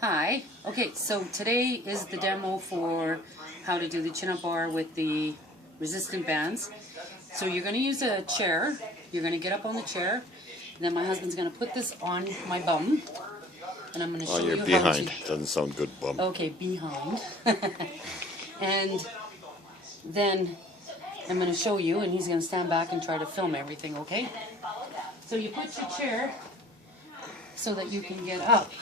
Hi. Okay, so today is the demo for how to do the chin-up bar with the resistant bands. So you're going to use a chair. You're going to get up on the chair. And then my husband's going to put this on my bum. And I'm going to show you how to... behind. Doesn't sound good, bum. Okay, behind. And then I'm going to show you, and he's going to stand back and try to film everything, okay? So you put your chair so that you can get up.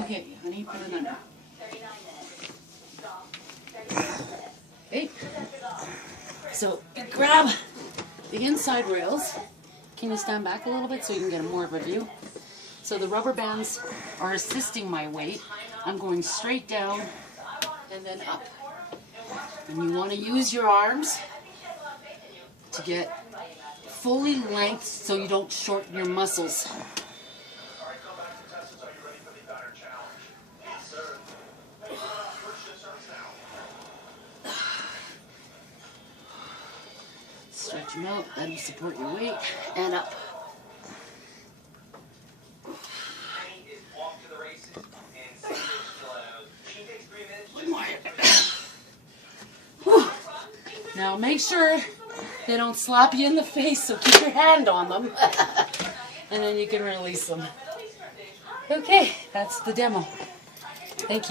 Okay, honey, put it under. Okay. So you grab the inside rails. Can you stand back a little bit so you can get more of a view? So the rubber bands are assisting my weight. I'm going straight down and then up. And you want to use your arms to get fully length so you don't shorten your muscles. Stretch them out, that'll support your weight, and up. One more. Now make sure they don't slap you in the face, so keep your hand on them. And then you can release them. Okay, that's the demo. Thank you.